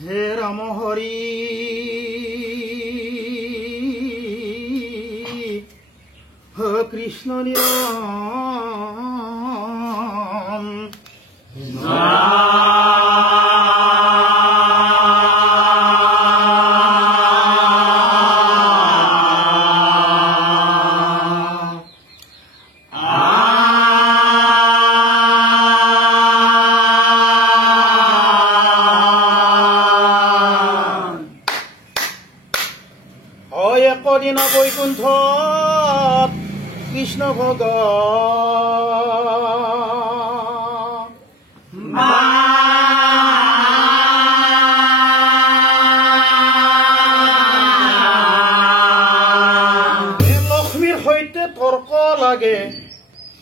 হে ৰাম হৰি হে কৃষ্ণ নিয়ম একদিন বৈকুণ্ঠত কৃষ্ণ লক্ষ্মীৰ সৈতে তৰ্ক লাগে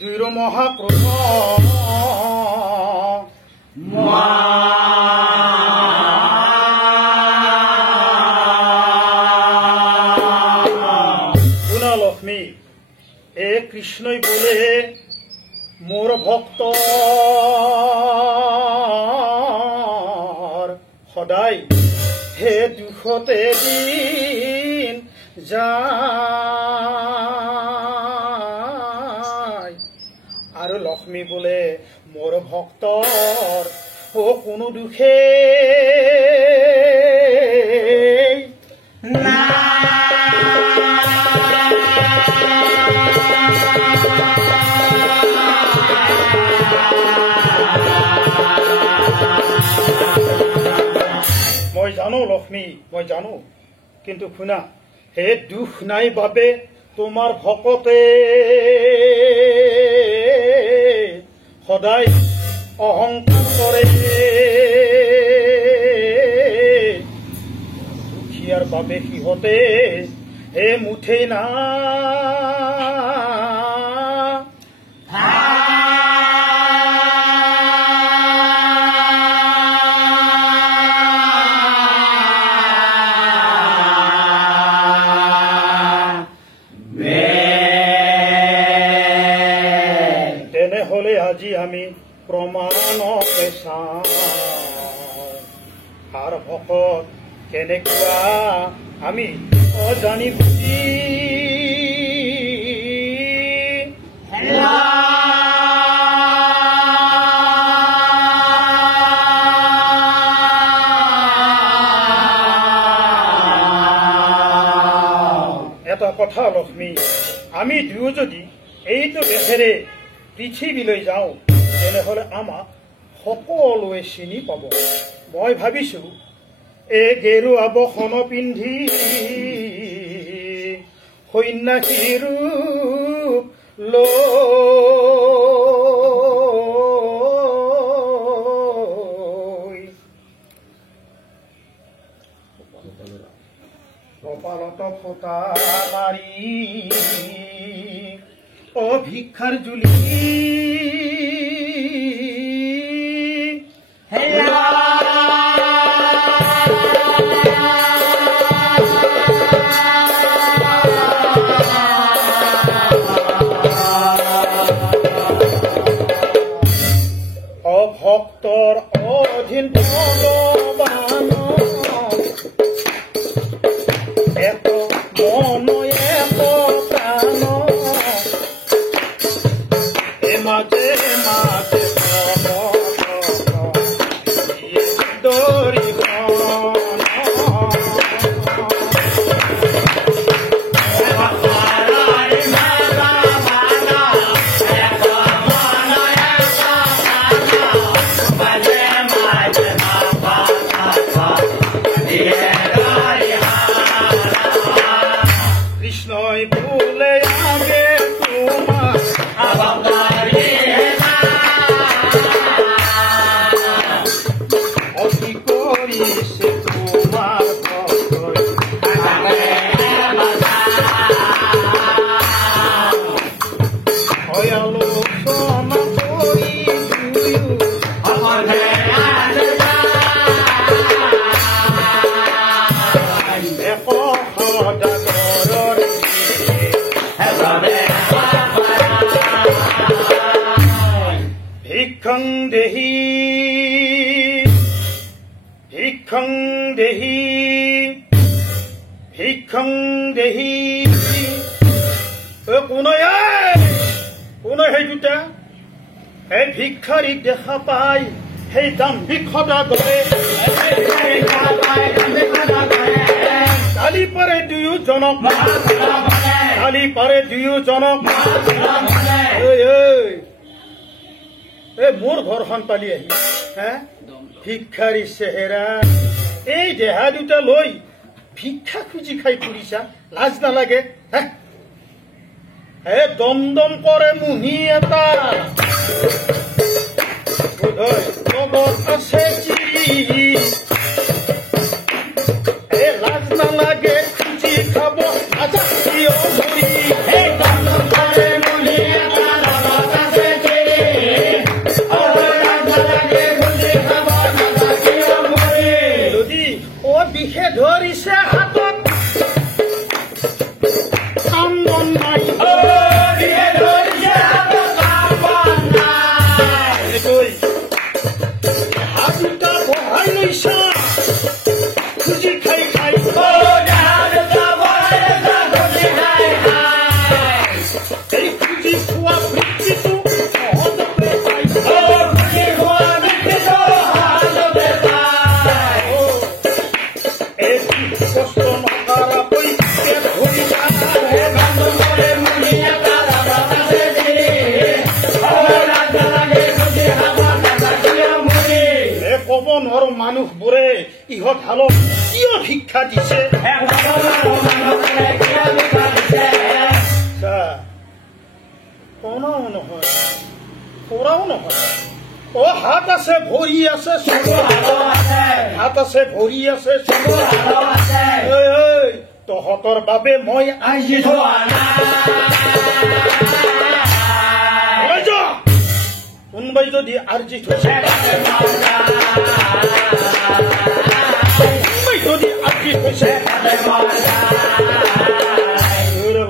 দুয়ো মহাক্ৰোধ কৃষ্ণই বলে মোৰ ভক্ত সদায় হে দুখতে দিন যায় আৰু লক্ষ্মী বলে মোৰ ভক্তৰ কোনো দুখে মই জানো লক্ষ্মী মই জানো কিন্তু শুনা হে দুখ নাই বাবে তোমাৰ ভকতে সদায় অহংকাৰ কৰে দুখীয়াৰ বাবে সিহঁতে হে মুঠেই না আজি আমি প্ৰমাণকে চাওঁ হাৰ ভকত কেনেকুৱা আমি অজানি বুজি এটা কথা লক্ষ্মী আমি দুয়ো যদি এইটো দেশেৰে পৃথিৱীলৈ যাওঁ তেনেহ'লে আমাক সকলোৱে চিনি পাব মই ভাবিছোঁ এই গেৰুৱা বসন পিন্ধি সন্ন্যাসী ৰূপ লৈ কপালত ফোঁটা মাৰি ভিক্ষাৰ জুলি অভক্তৰ অধীন ভগৱান এক মন এক প্ৰাণ মাঝে মাঝে দৌড়ি কৃষ্ণই বলে আগে তোমার অতি করিছে তোমার আলোচনা করি ভিক্ষং দেহি ভিক্ষং দেহি কোন সেই দুটা এই ভিক্ষাৰীক দেখা পাই সেই দাম্ভিক সদাগৰে গালি পাৰে দুয়োজনক মোৰ ঘৰখন পালি আহি ভিক্ষাৰী চেহেৰা এই দেহা দুটা লৈ ভিক্ষা খুজি খাই ফুৰিছা লাজ নালাগে দম দম কৰে মুহি এটা লগত আছে চিৰি লাজ নালাগে খুজি খাব আজা কিয় ধৰি যদি বিষে ধৰিছে হাতত কাম বন নাই হাত দুটা বহাই লৈছা খুজি খাই খাই এই খুজি খোৱা বৃত্তিটো সহজতে পাই এই কষ্ট নকৰাকৈ ক'ব নোৱাৰো মানুহবোৰে ইহঁত হালক কিয় শিক্ষা দিছে কণাও নহয় কৰাও নহয় হাত আছে ভৰি আছে হাত আছে ভৰি আছে তহঁতৰ বাবে মই আজি কোনোবাই যদি আৰ্জি থৈছে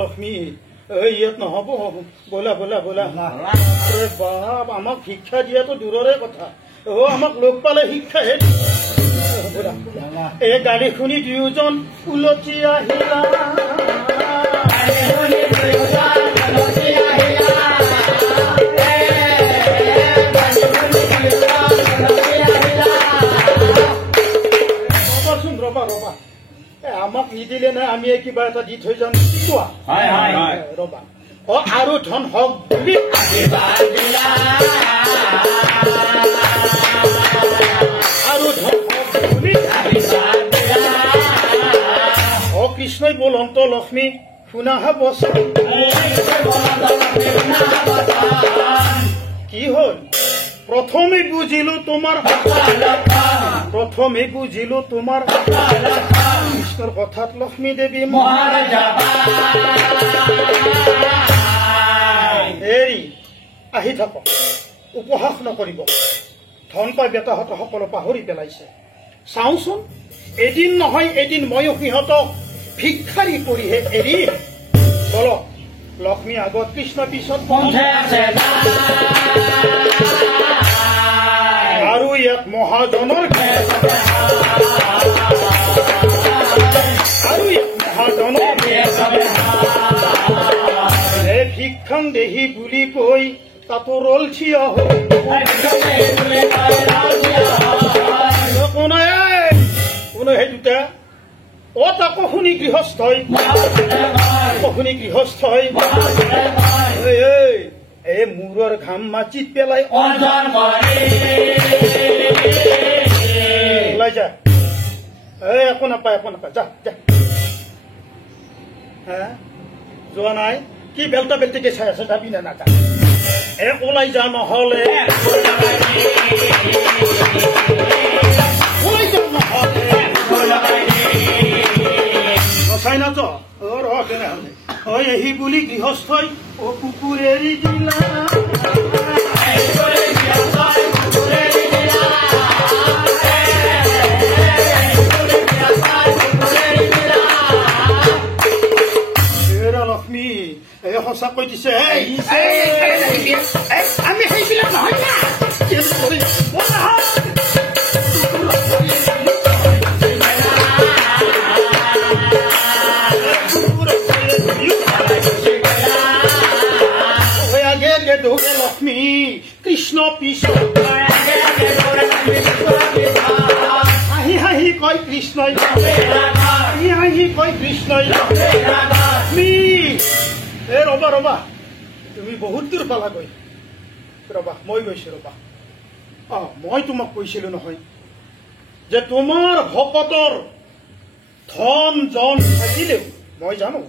লক্ষ্মী ইয়াত নহব বোলা বোলা বোলা বাপ আমাক শিক্ষা দিয়াটো দূৰৰে কথা আমাক লগ পালে শিক্ষাহে এই গাড়ী শুনি দুয়োজন উলটি আহিলা আমাক নিদিলে নাই আমি কিবা এটা দি থৈ যাম কোৱা ৰবা আৰু ধন হওক বুলি আৰু ধন হওক বুলি কৃষ্ণই বলন্ত লক্ষ্মী শুনাহা বচন কি হ'ল প্ৰথমে বুজিলো তোমাৰ কৃষ্ণৰ কথাত লক্ষ্মী দেৱী এৰি আহি থাকক উপহাস নকৰিব ধন পাই বেটাহঁত সকলো পাহৰি পেলাইছে চাওঁচোন এদিন নহয় এদিন ময়ো সিহঁতক ভিক্ষাৰী কৰিহে এৰি বলক লক্ষ্মী আগত কৃষ্ণ পিছত আৰু ইয়াত মহাজনৰ ভিক্ষং দেহি বুলি কৈ তাতো ৰল থিয় কোন সেই দুটা তাকো শুনি গৃহস্থই এই মূৰৰ ঘাম মাটিত পেলাই ওলাই যা একো নাপায় যা যোৱা নাই কি বেলটা বেলটিকে চাই আছে যাবি নে নাযা ওলাই যা নহলে চাই নাচ তেনেহলে এই বুলি গৃহস্থই কুকুৰ এৰি দিলা লক্ষ্মী সঁচাকৈ দিছে আমি সেইবিলাক নহয় কৃষ্ণই ই কয় কৃষ্ণই লক্ষ্মী এ ৰবা ৰবা তুমি বহুত দূৰ পালাগৈ ৰবা মই গৈছো ৰবা মই তোমাক কৈছিলো নহয় যে তোমাৰ ভকতৰ ধন জন থাকিলেও মই জানো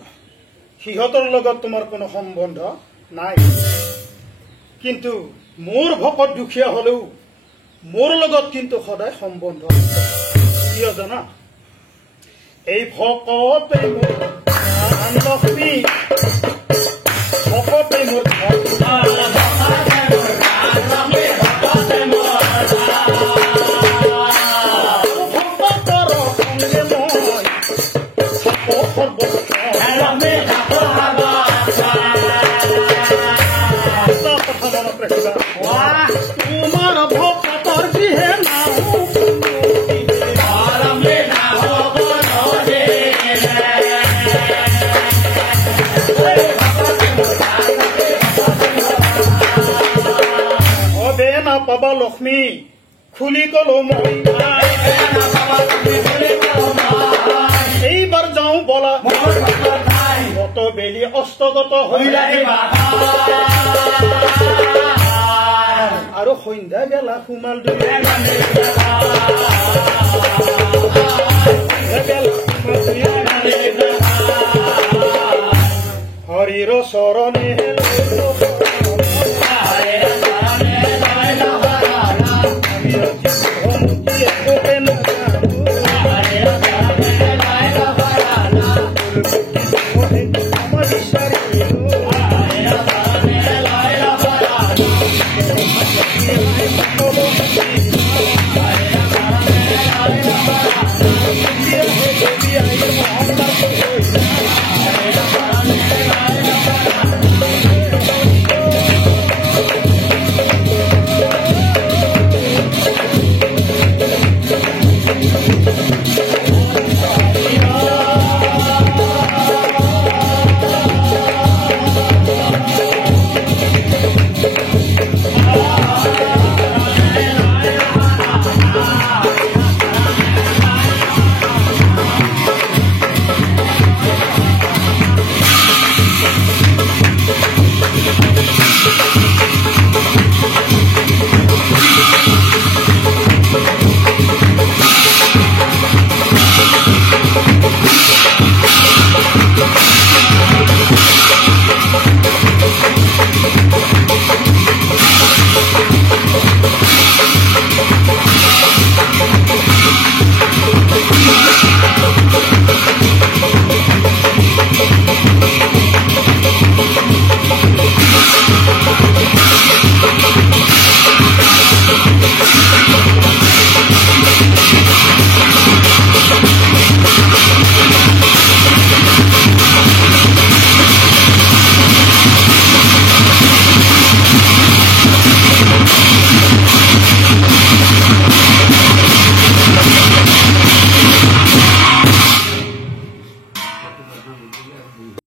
সিহঁতৰ লগত তোমাৰ কোনো সম্বন্ধ নাই কিন্তু মোৰ ভকত দুখীয়া হলেও মোৰ লগত কিন্তু সদায় সম্বন্ধ কিয় জানা এই ভকতে মোৰ লক্ষ্মী ভকতে মোৰ তোমাৰ ভকতৰ যিহে পাবা লক্ষ্মী খুলি কলো মই এইবাৰ যাওঁ বলা কত বেলি অস্তগত হৈ আৰু সন্ধ্যা বেলা সোমাল